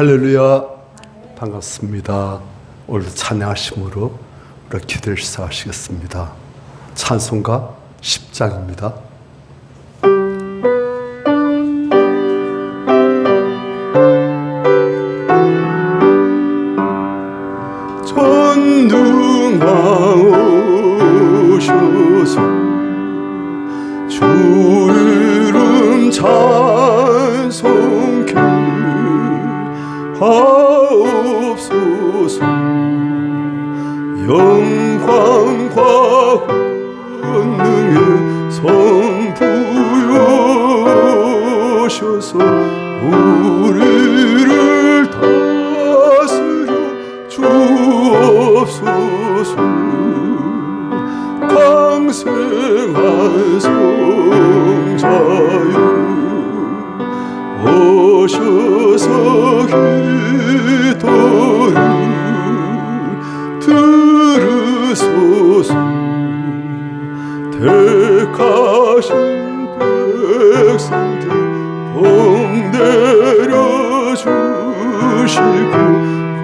할렐루야, 반갑습니다. 오늘도 찬양하심으로 우리 기도를 시작하시겠습니다. 찬송가 10장입니다. 전능하오셔서 주 이름 찬송케 하옵소서. 영광과 권능의 성부여셔서 우리를 다스려 주옵소서. 강생한 성자여 오셔서 기도를 들으소서. 택하신 백성들 복 내려주시고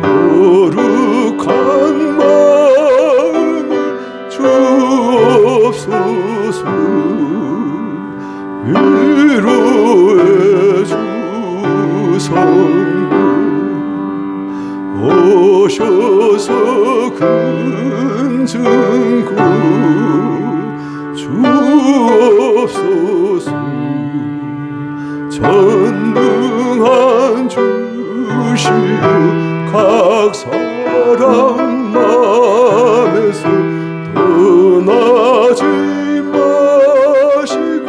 거룩한 마음을 주옵소서. 위로의 주 성부 오셔서 근증고 주옵소서. 전능한 주시여 각 사람 맘에서 떠나지 마시고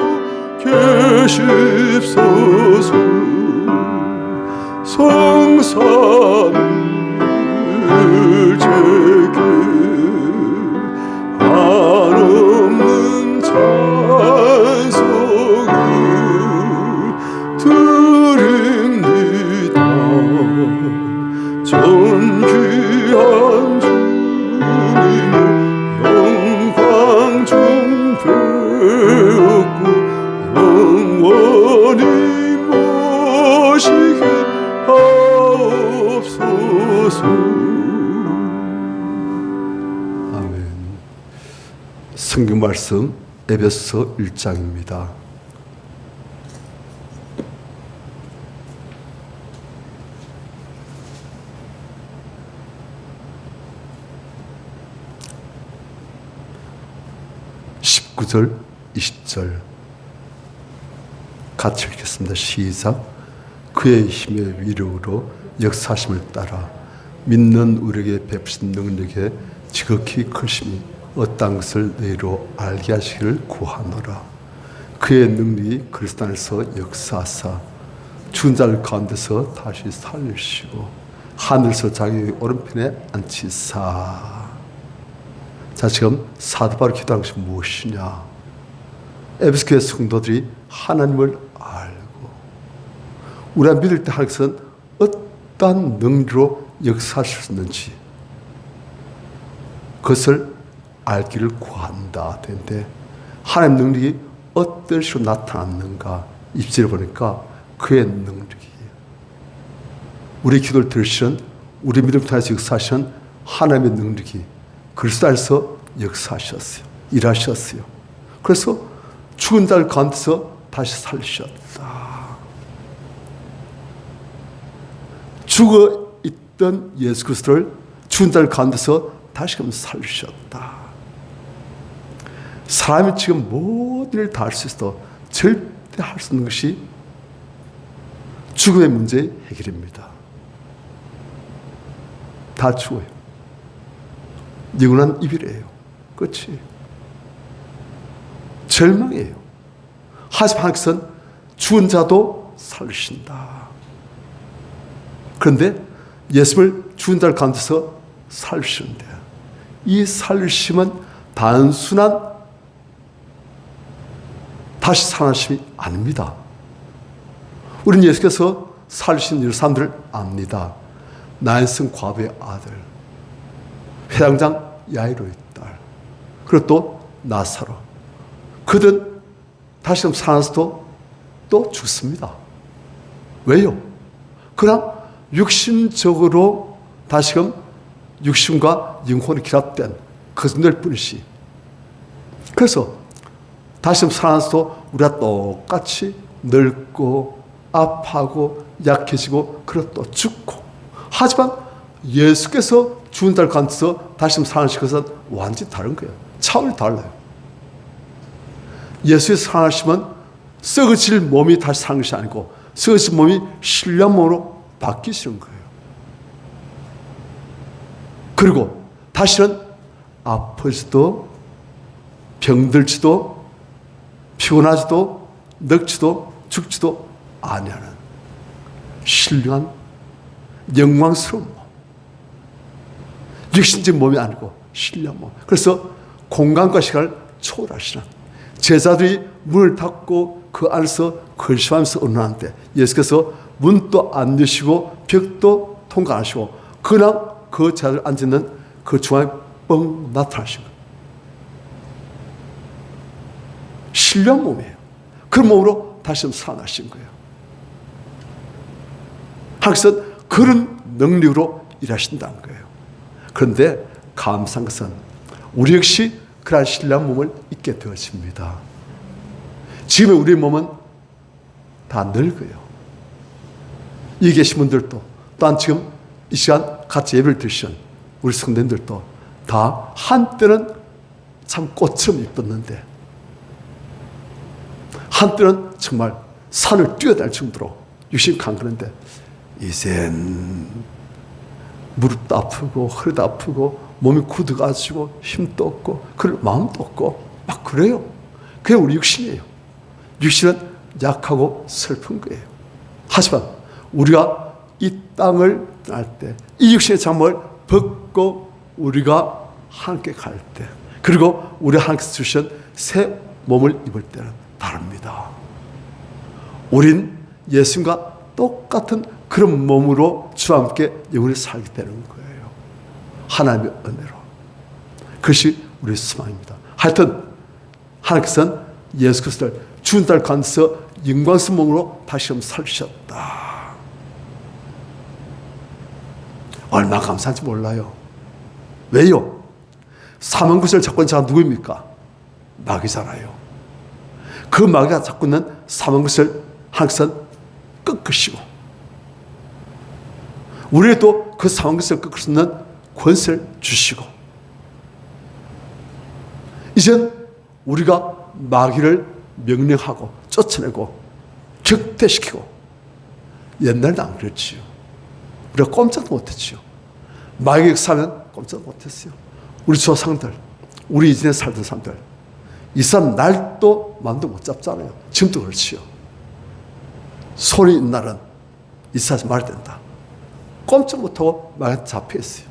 계십소서. 성산을 제게 한없는 찬송을 드립니다. 존귀한 주님의 영광 좀 배웠고 영원히 모시게 하옵소서. 아멘. 성경 말씀 에베소 1장입니다. (19절) (20절) 같이 읽겠습니다. 시작. 그의 힘의 위력으로 역사하심을 따라 믿는 우리에게 베푸신 능력에 지극히 크심이 어떤 것을 너희로 알게 하시기를 구하노라. 그의 능력이 그리스도 안에서 역사하사 죽은 자들 가운데서 다시 살리시고 하늘에서 자기 오른편에 앉히사. 자, 지금 사도 바울이 기도한 것이 무엇이냐? 에베소 교회 성도들이 하나님을 알고 우리가 믿을 때 하나님께서는 어떠한 능력으로 역사하실 수 있는지 그것을 알기를 구한다 되는데, 하나님의 능력이 어떤 식으로 나타났는가 20절에 보니까 그의 능력이에요. 우리 기도를 들으시는, 우리 믿음을 통해서 역사하시는 하나님의 능력이 그리스도 안에서 역사하셨어요. 일하셨어요. 그래서 죽은 자들 가운데서 다시 살리셨다. 죽어 있던 예수 그리스도를 죽은 자들 가운데서 다시금 살리셨다. 사람이 지금 모든 일을 다 할 수 있어도 절대 할 수 있는 것이 죽음의 문제의 해결입니다. 다 죽어요. 영원한 이별이에요. 끝이. 절망이에요. 하지만 하나님께서는 죽은 자도 살리신다. 그런데 예수를 죽은 자를 가운데서 살리시는데, 이 살리심은 단순한 다시 살아나심이 아닙니다. 우리는 예수께서 살리신 이 사람들을 압니다. 나인성 과부의 아들, 회당장 야이로의 딸, 그리고 또 나사로. 그들은 다시금 살아나서도 또 죽습니다. 왜요? 그러나 육신적으로 다시금 육신과 영혼이 결합된 그들 뿐이시. 그래서 다시금 살아나서 우리가 똑같이 늙고 아파하고 약해지고 그리고 또 죽고. 하지만 예수께서 죽은 날 가서 다시금 살아나신 것은 완전히 다른 거예요. 차원이 달라요. 예수의 살아나심은 썩어질 몸이 다시 사는 것이 아니고 썩어질 몸이 신령 몸으로 바뀌시는 거예요. 그리고 다시는 아프지도 병들지도 피곤하지도 늙지도 죽지도 아니하는 신령한 영광스러운 몸. 육신적 몸이 아니고 신령 몸. 그래서 공간과 시간을 초월하시는 제자들이 문을 닫고 그 안에서 근심하면서 언론하는데 예수께서 문도 안 여시고 벽도 통과하시고 그냥 그 제자들 앉아있는 그 중앙에 뻥 나타나신 거예요. 신령 몸이에요. 그 몸으로 다시 한번 살아나신 거예요. 하나님께서는 그런 능력으로 일하신다는 거예요. 그런데 감사한 것은 우리 역시 그러한 신령 몸을 입게 되어집니다. 지금의 우리 몸은 다 늙어요. 이 계신 분들도 또한 지금 이 시간 같이 예배를 드신 우리 성도님들도 다 한때는 참 꽃처럼 이뻤는데 한때는 정말 산을 뛰어다닐 정도로 육신이 강건한데 이젠 무릎도 아프고 허리도 아프고 몸이 굳어가지고 힘도 없고 그럴 마음도 없고 막 그래요. 그게 우리 육신이에요. 육신은 약하고 슬픈 거예요. 하지만 우리가 이 땅을 떠날 때 이 육신의 장막을 벗고 우리가 함께 갈 때 그리고 우리 하나님께서 주신 새 몸을 입을 때는 다릅니다. 우린 예수님과 똑같은 그런 몸으로 주와 함께 영원히 살게 되는 거예요. 하나님의 은혜로. 그것이 우리의 소망입니다. 하여튼 하나님께서는 예수 그리스도를 죽은 날 가운데서 영광스러운 몸으로 다시 한번 살리셨다. 얼마나 감사한지 몰라요. 왜요? 사망 구슬을 잡고 있는 자가 누구입니까? 마귀잖아요. 그 마귀가 잡고 있는 사망 구슬을 하나님께서는 꺾으시고 우리에도 그 사망 구슬을 꺾을 수 있는 권세를 주시고 이젠 우리가 마귀를 명령하고 쫓아내고 격퇴시키고 옛날에는 안 그랬지요. 우리가 꼼짝도 못했지요. 마귀가 역사하면 꼼짝 못했어요. 우리 조상들, 우리 이전에 살던 사람들 이 사람 날도 만도 못 잡잖아요. 지금도 그렇지요. 손이 있는 날은 이 사람 말이 된다. 꼼짝 못하고 마귀한테 잡혀있어요.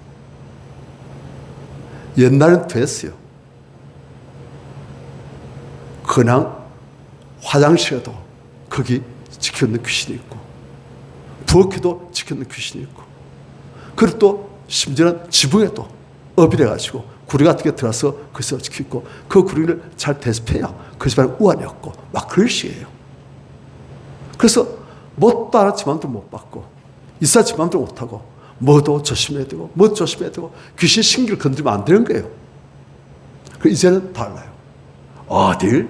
옛날엔 됐어요. 그냥 화장실에도 거기 지켜있는 귀신이 있고 부엌에도 지켜있는 귀신이 있고 그리고 또 심지어는 지붕에도 어비래가지고 구리 같은 게 들어서 거기서 지키고 그 구리를 잘 대습해야 그 집안에 우환이 없고 막 그럴 식이에요. 그래서 뭣도 안 하지 마음대로 못 받고 이사지 마음대로 못하고 뭐도 조심해야 되고 뭐 조심해야 되고 귀신 신기를 건드리면 안 되는 거예요. 그 이제는 달라요. 어딜?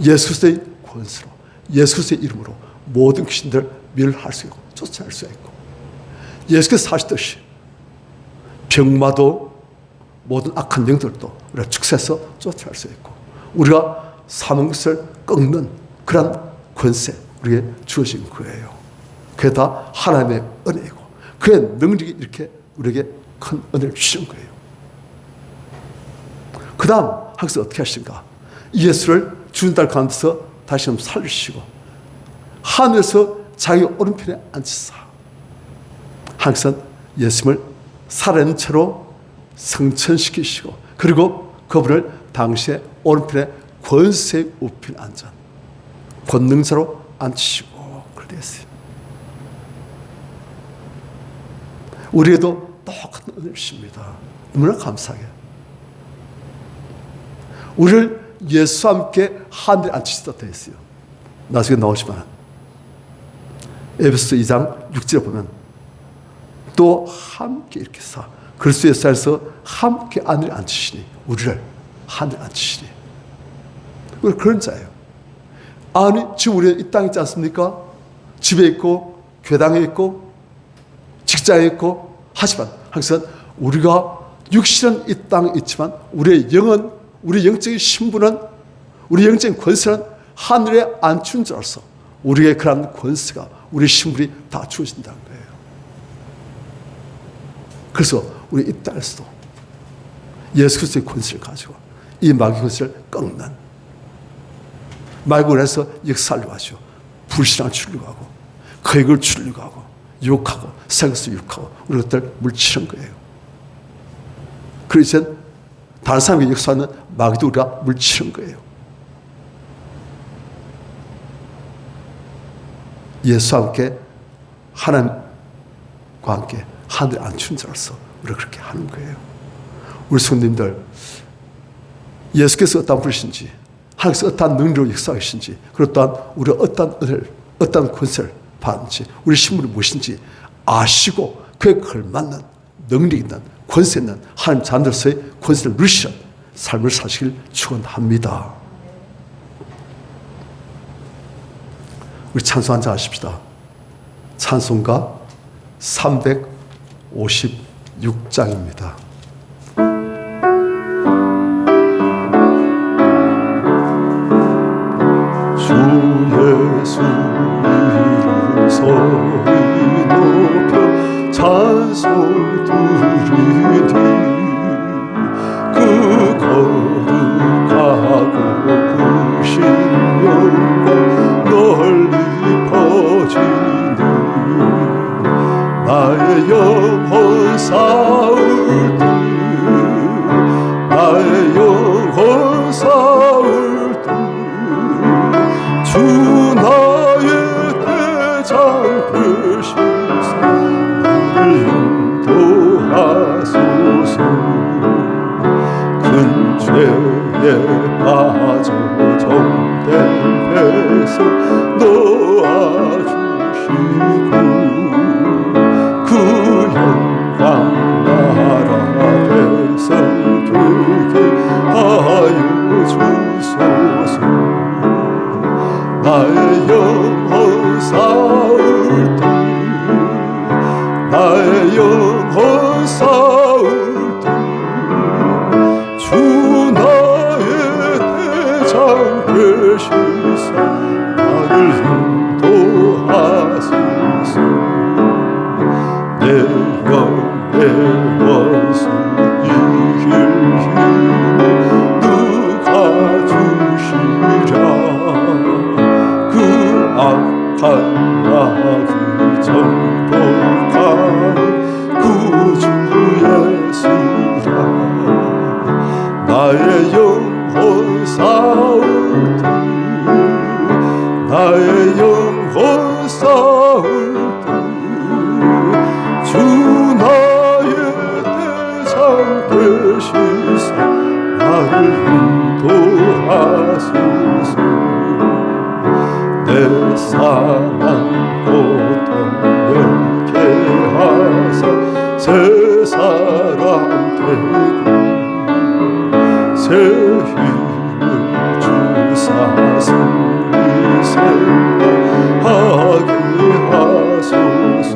예수 그리스도의 권세로 예수 그리스도의 이름으로 모든 귀신들을 멸할 수 있고 쫓아낼 수 있고 예수께서 사시듯이 병마도 모든 악한 영들도 우리가 축사해서 쫓아낼 수 있고 우리가 사망 것을 꺾는 그런 권세 우리에게 주어진 거예요. 그게 다 하나님의 은혜이고 그의 능력이 이렇게 우리에게 큰 은혜를 주신 거예요. 그 다음 하나님께서 어떻게 하신가? 예수를 죽은 날 가운데서 다시 한번 살리시고 하늘에서 자기 오른편에 앉으사 하나님께서는 예수님을 살아있는 채로 성천시키시고 그리고 그분을 당시에 오른편에 권세의 우편에 앉은 권능자로 앉히시고 그렇게 했어요. 우리에도 똑같은 은혜를 주십니다. 너무나 감사하게 우리를 예수와 함께 하늘에 앉히시다 했어요. 나중에 나오지만 에베소 2장 6절에 보면 또 함께 이렇게 그리스도의 살에서 함께 하늘에 앉히시니 우리를 하늘에 앉히시니 우리 그런 자예요. 아니 지금 우리 이 땅에 있지 않습니까? 집에 있고 교당에 있고 직장에 있고 하지만 항상 우리가 육신은 이 땅에 있지만 우리의 영은 우리 영적인 신분은 우리 영적인 권세는 하늘에 앉춘 자로서 우리의 그런 권세가 우리 신분이 다 주어진다는 거예요. 그래서 우리 이 땅에서도 예수 그리스도의 권세를 가지고 이 마귀 권세를 꺾는 마귀를 해서 역사하려고 하죠. 불신앙을 주려고 하고 거액을 주려고 하고 욕하고 생각을 욕하고 우리 것들 물치는 거예요. 그래서 이제 다른 사람에게 역사하는 마귀도 우리가 물치는 거예요. 예수와 함께 하나님과 함께 하늘에 앉춘 자로서 우리가 그렇게 하는 거예요. 우리 성도님들 예수께서 어떤 분이신지 하나님께서 어떤 능력으로 역사하신지 그리고 또한 우리가 어떤 은혜를 어떤 권세를 받는지 우리 신분이 무엇인지 아시고 그에 걸맞는 능력 있는 권세 있는 하나님 자녀로서의 권세를 누리시는 삶을 사시길 축원합니다. 우리 찬송 한번 하십시다. 찬송가 356장입니다. 주 예수 이름 소리 높여 찬송 드리니 그 거룩하고 크신 영광 널리 퍼지니 나의 영혼 싸울 때 나의 영혼 싸울 때 주 나의 대장 되시사 나를 인도하소서 큰 죄에 빠져 정된 배서 놓아주시고 그 영광 나라 백성 되게 하여 주소서 나의 영혼 싸울 때 나의 영혼 싸울 때 주 나의 대장 되시사 나를 인도하소서 내 영의 원수 이길 힘을 누가 주시랴 그 악한 마귀 정복하는 구주 예수라 나의 영혼 싸울 때 나의 영혼 싸울 때 주 나의 대장 되시사 나를 인도하소서 내 사랑 고통 열게 하사 새 사람 되고 새 힘을 주사 승리 생활하게 하소서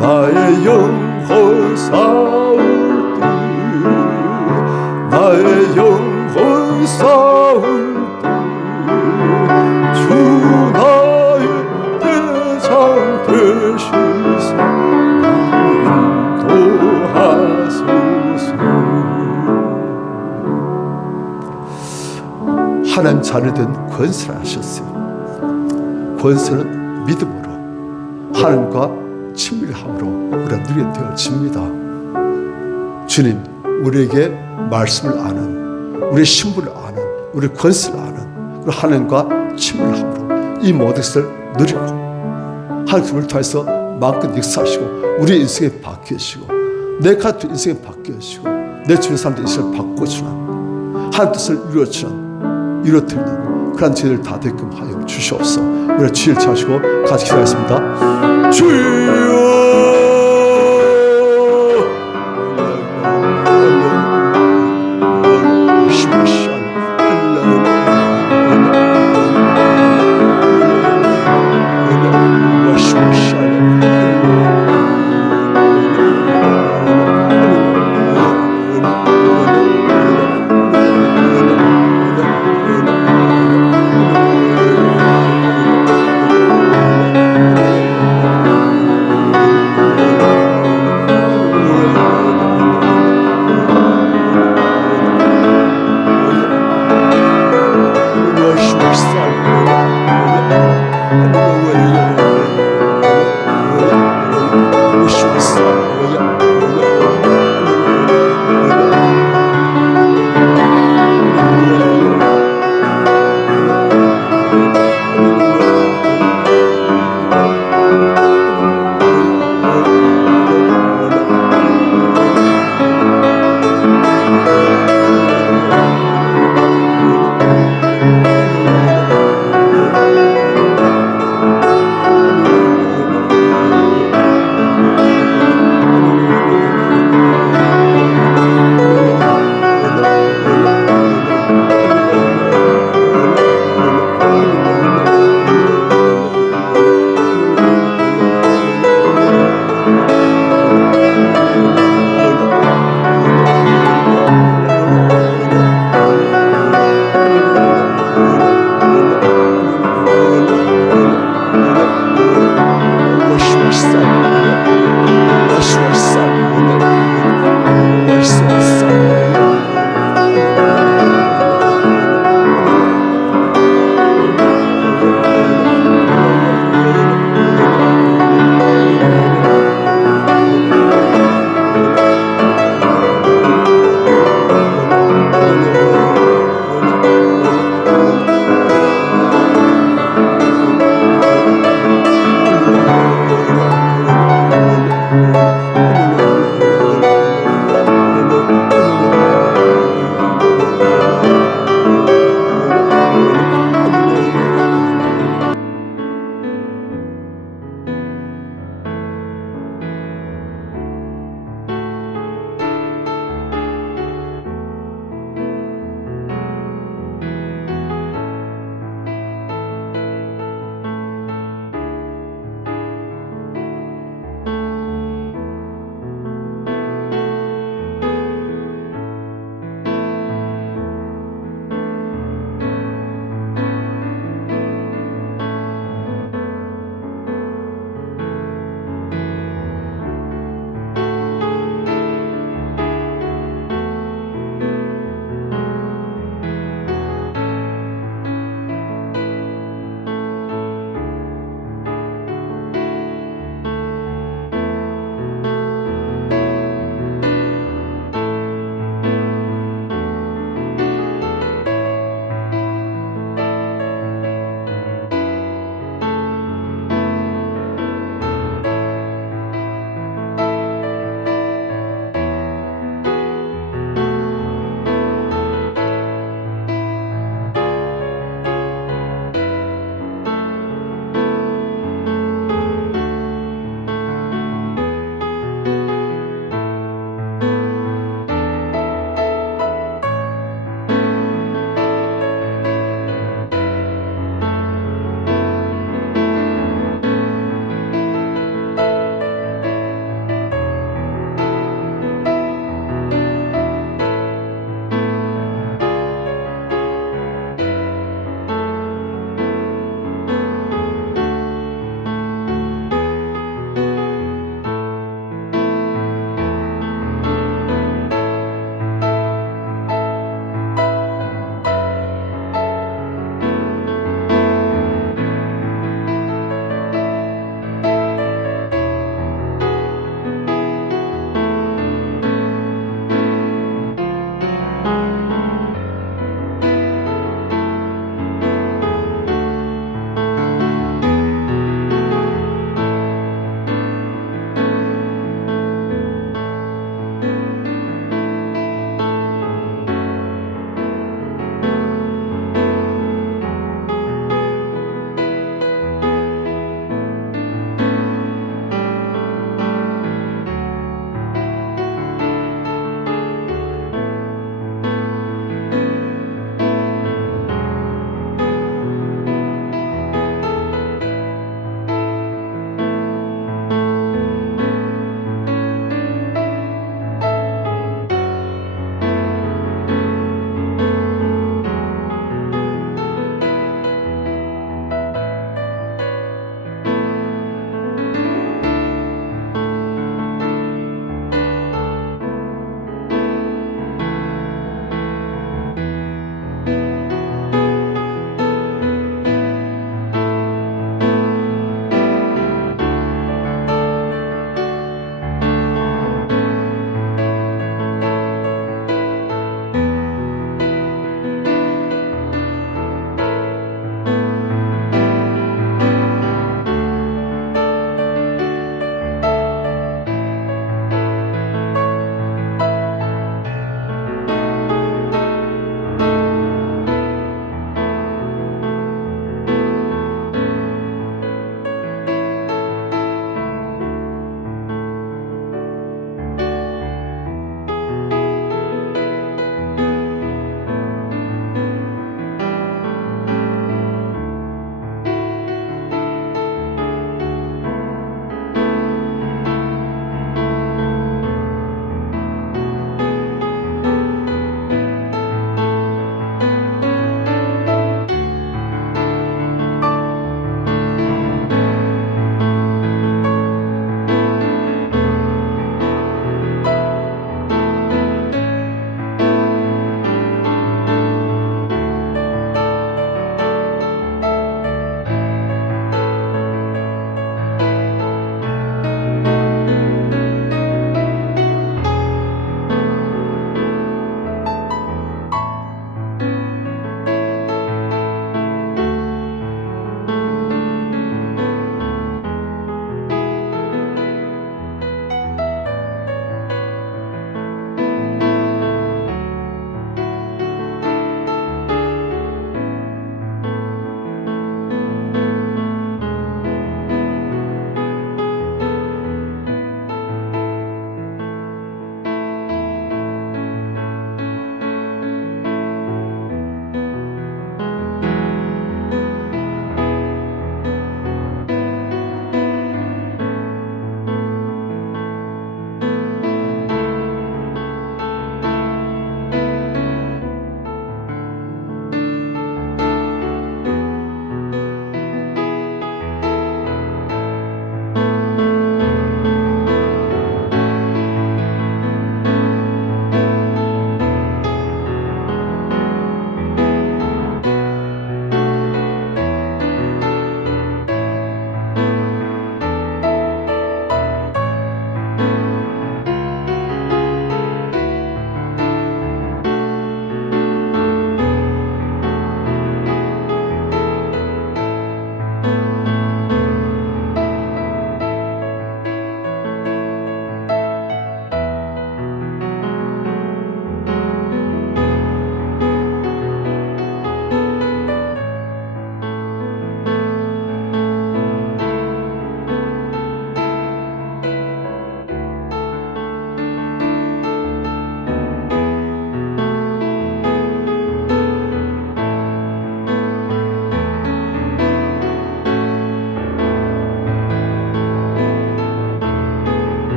나의 영혼 싸울 때 나의 영혼 싸울 때 주 나의 대장 되시사 나를 인도하소서 하나님 자녀된 권세를 하셨어요. 권세는 믿음으로 하나님과 친밀함으로 우리가 누리게 되어집니다. 주님 우리에게 말씀을 아는 우리의 신분을 아는 우리의 권세를 아는 그리고 하나님과 친밀함으로 이 모든 것을 누리고 하나님을 통해서 마음껏 역사하시고 우리의 인생에 바뀌시고 내 가족 인생에 바뀌시고 내 주변 사람들 인생을 바꿔주는 하나님 뜻을 이루어드리는 그런 죄를 다 되끔 하여 주시옵소서. 우리 주일 차시고 같이 기도하겠습니다. 주여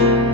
주옵소서.